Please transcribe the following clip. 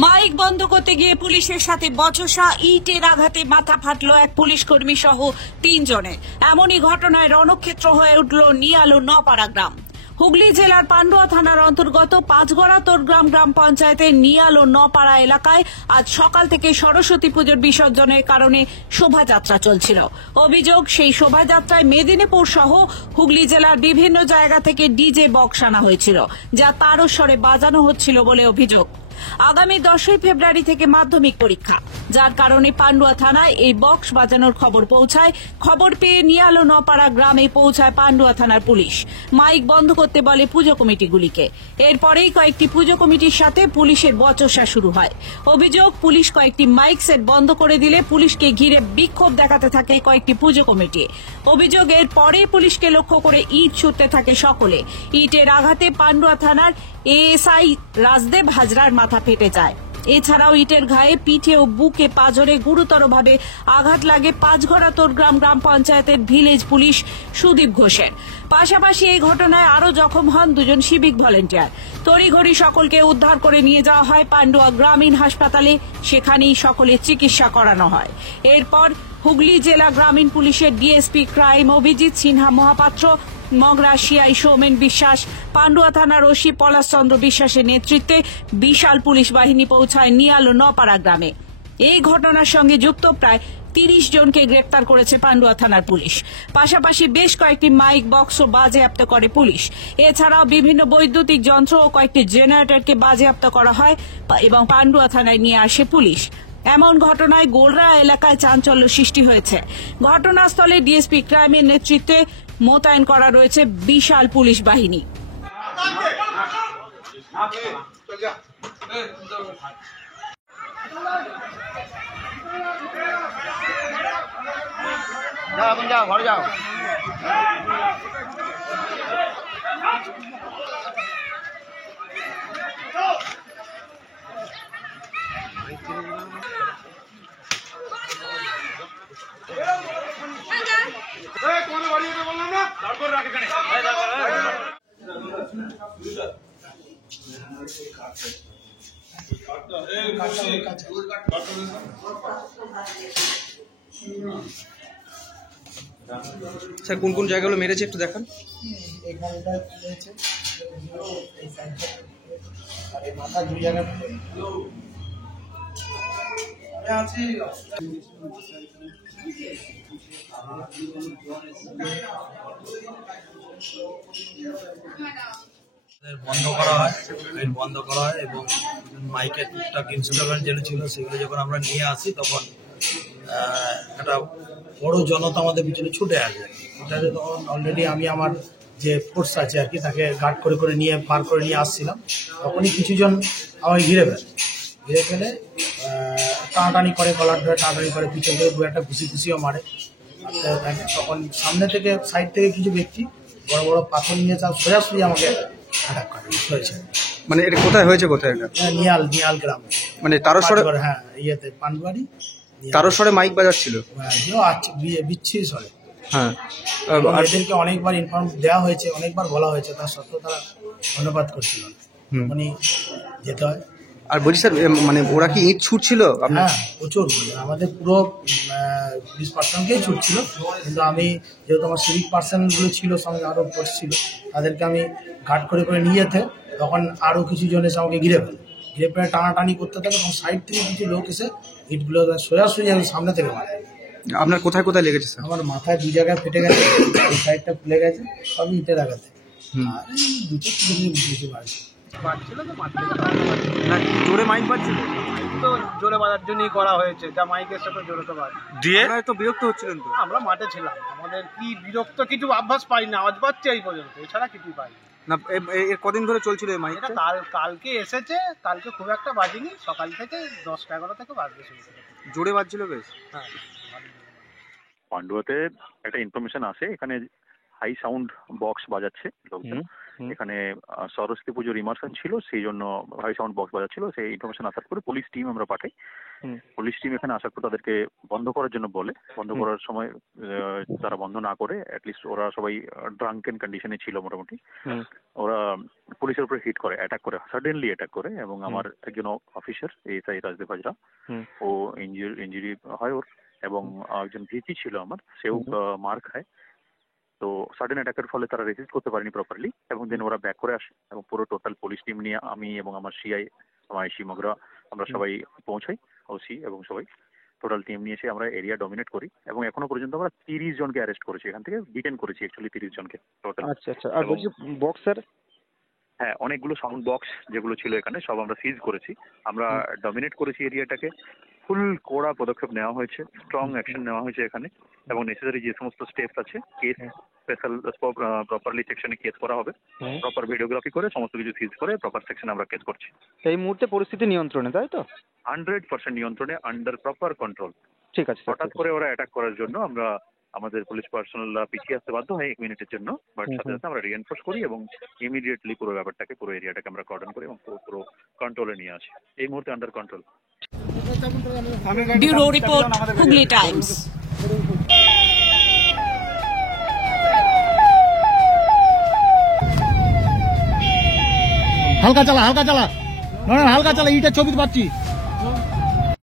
Mic বন্ধ করতে গিয়ে পুলিশের সাথে বচসা, ইটের আঘাতে মাথা ফাটল এক পুলিশ কর্মী সহ 3 জনের। এমনই ঘটনায় রণক্ষেত্র হয়ে উঠল নিয়ালো নপাড়া গ্রাম। হুগলি জেলার পান্ডুয়া থানার অন্তর্গত পাঁচগড়া তোরগ্রাম গ্রাম পঞ্চায়েতের নিয়ালো নপাড়া এলাকায় আজ সকাল থেকে সরস্বতী পুজোর বিসর্জনের কারণে শোভাযাত্রা চলছিল। অভিযোগ, সেই শোভাযাত্রায় মেদিনীপুর সহ হুগলি জেলার বিভিন্ন জায়গা থেকে ডিজে বক্স আনা হয়েছিল, যা তারস্বরে বাজানো হচ্ছিল বলে অভিযোগ। আগামী 10ই ফেব্রুয়ারি থেকে মাধ্যমিক পরীক্ষা, যার কারণে পান্ডুয়া থানায় এই বক্স বাজানোর খবর পৌঁছায়। খবর পেয়ে নিয়ালো নপাড়া গ্রামে পৌঁছায় পান্ডুয়া থানার পুলিশ। মাইক বন্ধ করতে বলে পুজো কমিটিগুলিকে। এরপরেই কয়েকটি পুজো কমিটির সাথে পুলিশের বচসা শুরু হয়। অভিযোগ, পুলিশ কয়েকটি মাইক সেট বন্ধ করে দিলে পুলিশকে ঘিরে বিক্ষোভ দেখাতে থাকে কয়েকটি পুজো কমিটি। অভিযোগ, এর পরেই পুলিশকে লক্ষ্য করে ইট ছুটতে থাকে সকলে। ইটের আঘাতে পান্ডুয়া থানার এএসআই রাজদেব হাজরার মাথা ফেটে যায়। এছাড়াও ইটের ঘায়ে পিঠে ও বুকে পাঁজরে গুরুতরভাবে আঘাত লাগে পাঁচগড়া তোরগ্রাম গ্রাম পঞ্চায়েতের ভিলেজ পুলিশ সুদীপ ঘোষের। পাশাপাশি এই ঘটনায় আরও জখম হন 2 জন সিভিক ভলেন্টিয়ার। তড়িঘড়ি সকলকে উদ্ধার করে নিয়ে যাওয়া হয় পান্ডুয়া গ্রামীণ হাসপাতালে। সেখানেই সকলের চিকিৎসা করানো হয়। এরপর হুগলি জেলা গ্রামীণ পুলিশের DSP crime Abhijit Sinha Mahapatra, Magra CI Soumen Biswas, Pandua থানার ওসি পলাশ চন্দ্র বিশ্বাসের নেতৃত্বে বিশাল পুলিশ বাহিনী পৌঁছায় নিয়ালো নপাড়া গ্রামে। এই ঘটনার সঙ্গে যুক্ত প্রায় 30 জনকে গ্রেপ্তার করেছে পান্ডুয়া থানার পুলিশ। পাশাপাশি বেশ কয়েকটি মাইক বক্সও বাজেয়াপ্ত করে পুলিশ। এছাড়াও বিভিন্ন বৈদ্যুতিক যন্ত্র ও কয়েকটি জেনারেটরকে বাজেয়াপ্ত করা হয় এবং পান্ডুয়া থানায় নিয়ে আসে পুলিশ। এমন ঘটনায় গোলরা এলাকায় চাঞ্চল্য সৃষ্টি হয়েছে। ঘটনাস্থলে ডিএসপি ক্রাইমের নেতৃত্বে মোতায়েন করা রয়েছে বিশাল পুলিশ বাহিনী। ঘরে যাও। স্যার, কোন কোন জায়গাগুলো মেরেছে একটু দেখান। এখানটা মেরেছে, এই সাইডটা, আর এই মাথা 2 জায়গায় আছি। বন্ধ করা হয় এবং মাইকের টুকটাক ইনস্ট্রুমেন্ট যেগুলো ছিল সেগুলো যখন আমরা নিয়ে আসি তখন একটা বড় জনতা আমাদের পিছনে ছুটে আসে। ওটাতে তখন অলরেডি আমি আমার যে ফোর্স আছে আর কি তাকে গার্ড করে করে নিয়ে পার করে নিয়ে আসছিলাম। তখনই কিছুজন আমাকে ঘিরে ফেলে টানাটানি করে, গলার ধরে টানাটানি করে, পিছন থেকে 2 একটা ঘুষিও মারে। তখন সামনে থেকে সাইড থেকে কিছু ব্যক্তি বড় বড় পাথর নিয়ে সোজাসুজি আমাকে অ্যাটাক হয়েছে। মানে এটা কোথায় হয়েছে, কোথায় এটা? নিয়াল গ্রাম, মানে তারস্বরে, হ্যাঁ, ইয়েতে পান্ডুয়ারি তারস্বরে মাইক বাজাচ্ছিল বিচ্ছিরি স্বরে। হ্যাঁ, এদেরকে অনেকবার ইনফর্ম দেওয়া হয়েছে, অনেকবার বলা হয়েছে, তার সত্ত্বেও তারা ধন্যবাদ করছিল। উনি যেতে হয়। আর বলছি স্যার, মানে ওরা কি ইট ছুটছিল? হ্যাঁ, প্রচুর, আমাদের পুরো 20%কেই ছুটছিল। কিন্তু আমি যেহেতু আমার সিভিক পার্সনগুলো ছিল সঙ্গে, আরও ফোর্স ছিল, তাদেরকে আমি গার্ড করে করে নিয়ে যেতে, তখন আরও কিছু জন এসে আমাকে ঘিরে ফেলে টানাটানি করতে থাকে। তখন সাইড থেকে কিছু লোক এসে ইটগুলো সোজাসুজি আমি সামনে থেকে মারে। আপনার কোথায় কোথায় লেগেছে স্যার? আমার মাথায় 2 জায়গায় ফেটে গেছে, এই সাইডটা ফুলে গেছে, সবই ইটের আঘাতে। আর 2-3 বেশি মারছে। জোরে মাইক বাজছিল তো জোরে বাজার জন্যই করা হয়েছে, যা মাইকের সাথে জোরে তো বাজে। দিয়ে তো বিরক্ত হচ্ছিলেন তো? আমরা মাঠে ছিলাম, আমাদের কি বিরক্ত কিছু অভ্যাস পাই না, আওয়াজ পাচ্ছে এই পর্যন্ত, এছাড়া কিছুই পাই না। এর কদিন ধরে চলছিল এই মাইক? এটা কালকে এসেছে, কালকে খুব একটা বাজেনি, সকাল থেকে 10-11 থেকে বাজতে শুরু করে। জোরে বাজছিল বেশ। হ্যাঁ, পান্ডুয়াতে একটা ইনফরমেশন আসে, এখানে হাই সাউন্ড বক্স বাজাচ্ছে লোকজন। এখানে সরস্বতী পুজোর ইমার্শন ছিল, সেই জন্য হাই সাউন্ড বক্স বাজাচ্ছিল। সেই ইনফরমেশন আসার পরে পুলিশ টিম আমরা পাঠাই। পুলিশ টিম এখানে আসার পর তাদেরকে বন্ধ করার জন্য বলে। বন্ধ করার সময় তারা বন্ধ না করে, অ্যাটলিস্ট ওরা সবাই ড্রাঙ্কেন কন্ডিশনে ছিল মোটামুটি। ওরা পুলিশের উপরে হিট করে, অ্যাটাক করে, সাডেনলি অ্যাটাক করে। এবং আমার একজন অফিসার এসআই রাজদেব হাজরা, ও ইঞ্জুরি হয় ওর। এবং একজন ভিপি ছিল আমার, সেও মার খায়। তো সাডেন অ্যাটাকের ফলে তারা রেজিস্ট করতে পারেনি প্রপারলি, এবং দেন ওরা ব্যাক করে আসে। এবং পুরো টোটাল পুলিশ টিম নিয়ে আমি এবং আমার সিআই, আমার আইসি মগরা, আমরা সবাই পৌঁছাই, ওসি এবং সবাই টোটাল টিম নিয়ে এসে আমরা এরিয়া ডমিনেট করি। এবং এখনো পর্যন্ত আমরা 30 জনকে অ্যারেস্ট করেছি, এখান থেকে ডিটেন করেছি অ্যাকচুয়ালি 30 জনকে টোটাল। আচ্ছা আচ্ছা। আর বলছি বক্সার, হ্যাঁ, অনেকগুলো সাউন্ড বক্স যেগুলো ছিল এখানে সব আমরা সিজ করেছি। আমরা ডমিনেট করেছি এরিয়াটাকে। ফুল কড়া পদক্ষেপ নেওয়া হয়েছে, স্ট্রং অ্যাকশন নেওয়া হয়েছে এখানে। এবং নেসেসারি যে সমস্ত স্টেপস আছে, কেস স্পেশাল প্রপারলি সেকশনে কেস করা হবে, প্রপার ভিডিওগ্রাফি করে সমস্ত কিছু সিজ করে প্রপার সেকশনে আমরা কেস করছি। এই মুহূর্তে পরিস্থিতি নিয়ন্ত্রণে, তাই তো? 100% নিয়ন্ত্রণে, আন্ডার প্রপার কন্ট্রোল। ঠিক আছে। হঠাৎ করে ওরা অ্যাটাক করার জন্য আমরা আমাদের পুলিশ পার্সোনালরা পিছিয়ে আসতে বাধ্য হয় 1 মিনিটের জন্য, বাট সাথে সাথে আমরা রিএনফোর্স করি এবং ইমিডিয়েটলি পুরো ব্যাপারটাকে, পুরো এরিয়াটাকে আমরা কর্ডন করি এবং পুরো কন্ট্রোলে নিয়ে আসি। এই মুহূর্তে under control. Bureau report, Hooghly Times. হালকা চালা, হালকা চালা, হালকা চালা, ইটের ছবি পাচ্ছি।